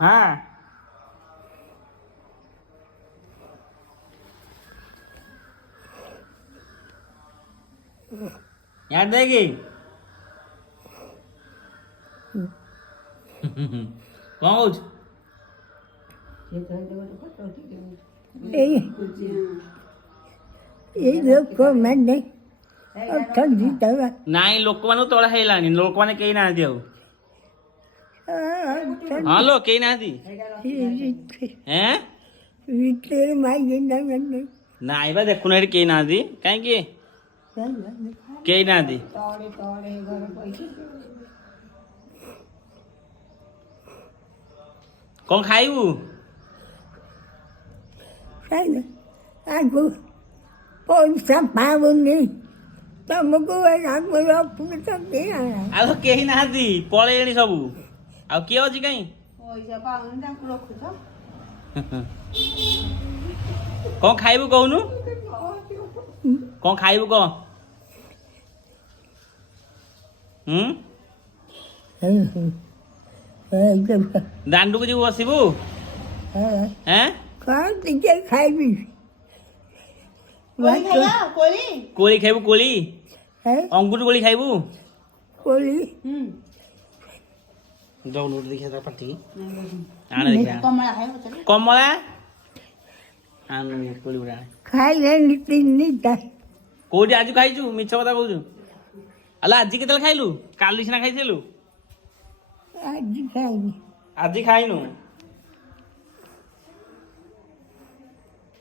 હા યાદ થઈ ગઈ કોણ કહું એ લોકો મને ઠંડી દવા ના એ લોકવાનું તોડા હેલા ની લોકવાને કઈ ના દેવું હાલો કઈ ના હતી હે વિતેર માઈ ના ના આવ્યા દેખું ના કઈ ના હતી કાંઈ કે કઈ ના હતી કોણ ખાયું આગુ પૈસા પાવું નહીં તમે આ તો કઈ ના હતી પળે એની ସବୁ ଆଉ କିଏ ଅଛି କାଇଁ କଣ ଖାଇବୁ କହୁନୁ କଣ ଖାଇବୁ କହ ଦାଣ୍ଡକୁ ଯିବୁ ବସିବୁ ଟିକେ ଖାଇବି କୋଳି ଖାଇବୁ କୋଳି ଅଙ୍ଗୁର କୋଳି ଖାଇବୁ କୋଳି ଦେଖିବା ପାଟି ଆଣ ଦେଖିବା କମଳା ଆଣ କୋଳି ଗୁଡ଼ା ଖାଇଲେଣି ତିନିଟା କୋଉଠି ଆଜି ଖାଇଛୁ ମିଛ କଥା କହୁଛୁ ଆଲୋ ଆଜି କେତେବେଳେ ଖାଇଲୁ କାଲି ସିନା ଖାଇଥିଲୁ ଆଜି ଖାଇବି ଆଜି ଖାଇନୁ